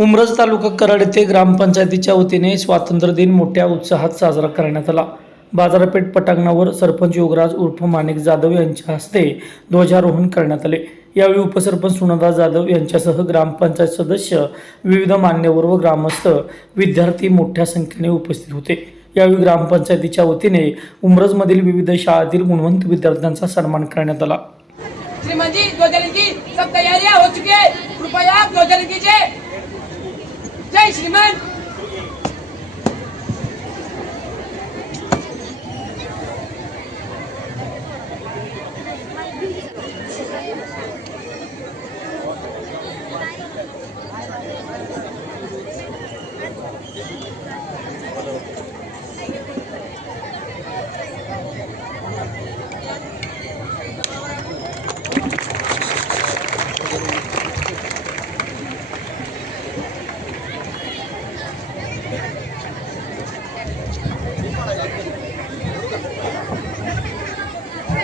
उमरज तालुका कराड येथे ग्रामपंचायतीच्या वतीने स्वातंत्र्य दिन मोठ्या उत्साहात साजरा करण्यात आला. बाजारपेठ पटांगणावर सरपंच योगराज उर्फ माणिक जाधव यांच्या हस्ते ध्वजारोहण करण्यात आले. यावेळी उपसरपंच सुनंदा जाधव यांच्यासह ग्रामपंचायत सदस्य विविध मान्यवर व ग्रामस्थ विद्यार्थी मोठ्या संख्येने उपस्थित होते. यावेळी ग्रामपंचायतीच्या वतीने उमरजमधील विविध शाळातील गुणवंत विद्यार्थ्यांचा सन्मान करण्यात आला. श्रीमंजी सब तैयारियां हो चुकी कृपया 开始你们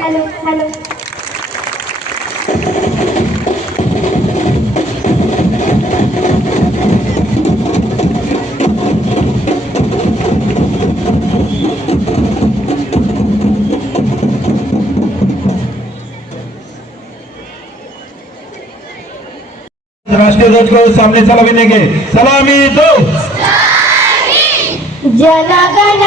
हॅलो हॅलो। राष्ट्रीय ध्वज को सामने सलामी देंगे सलामी दो। जनगण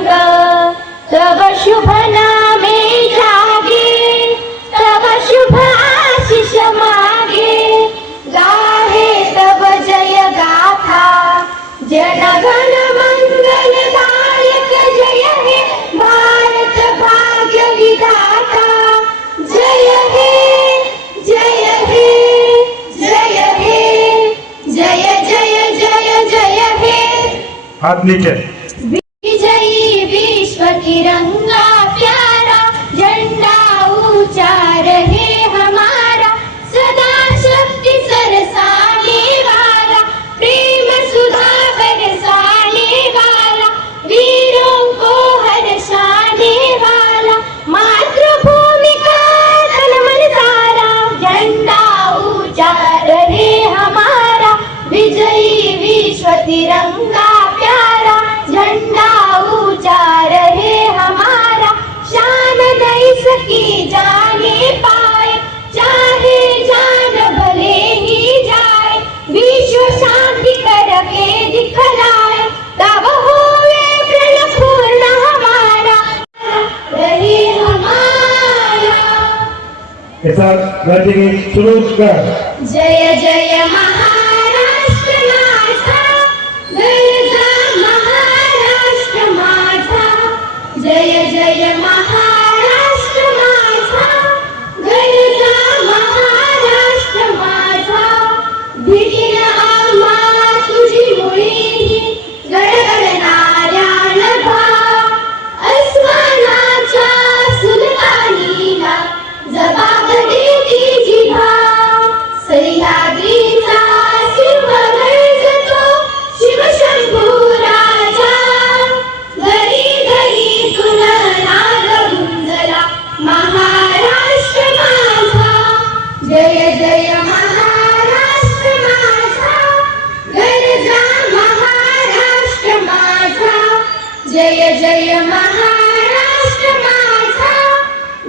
तरंगा तव शुभ नामे जागे, तव शुभ आशीष मागे। गाहे तव जय गाथा मंगल दायक जय हे भारत भाग्य विधाता। जय हे जय हे जय हे जय जय जय जय हे। हाथ नीचे। இறங்க हमारा ऐसा राज्य की शुरू कर जय जय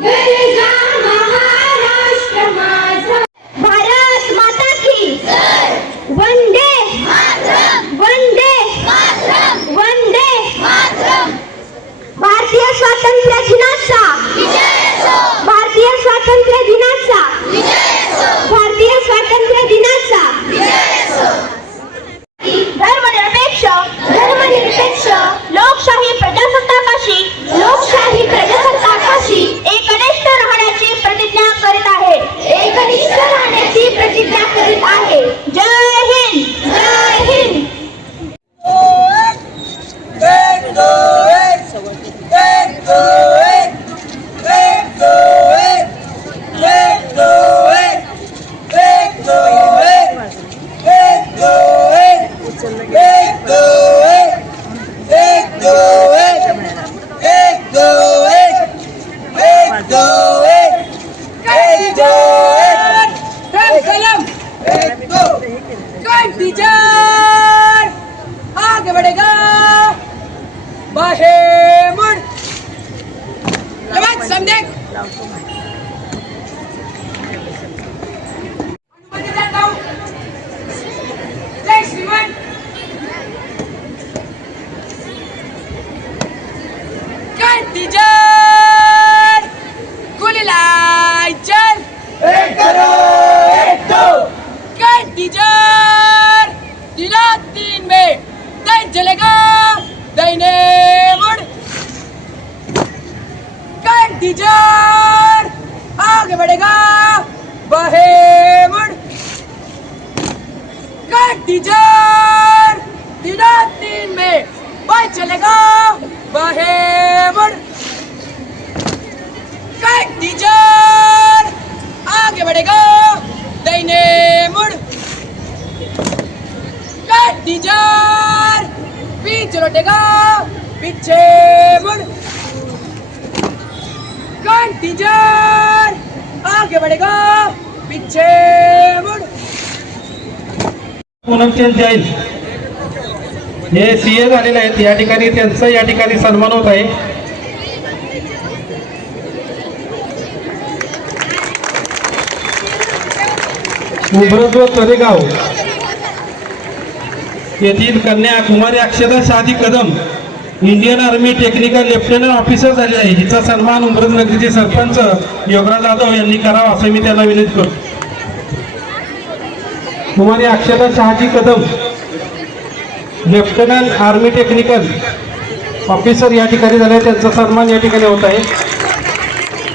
Good. एक दो एक एक दो एक कलम एक दो कल टीचर आगे बढ़ेगा बाहे मुड़ जवान समझे चलेगा बाहे मुड़ कल टीचर आगे बढ़ेगा दाहिने मुड़। कल टीचर पीछे लौटेगा पीछे मुड़। कल टीचर आगे बढ़ेगा पीछे मुड़। पूनमचंद जैन। हे सी ए झालेले आहेत. या ठिकाणी त्यांचा या ठिकाणी सन्मान होत आहे. उब्रज तरेगाव. येथील कन्या कुमारी Akshata Shahaji Kadam Indian army technical lieutenant officer झाले आहे. हिचा सन्मान उमरज नगरीचे सरपंच योगराज जाधव यांनी करावा असं मी त्यांना विनंती करतो. कुमारी Akshata Shahaji Kadam lieutenant army technical officer या ठिकाणी झाले त्यांचा सन्मान या ठिकाणी होत आहे.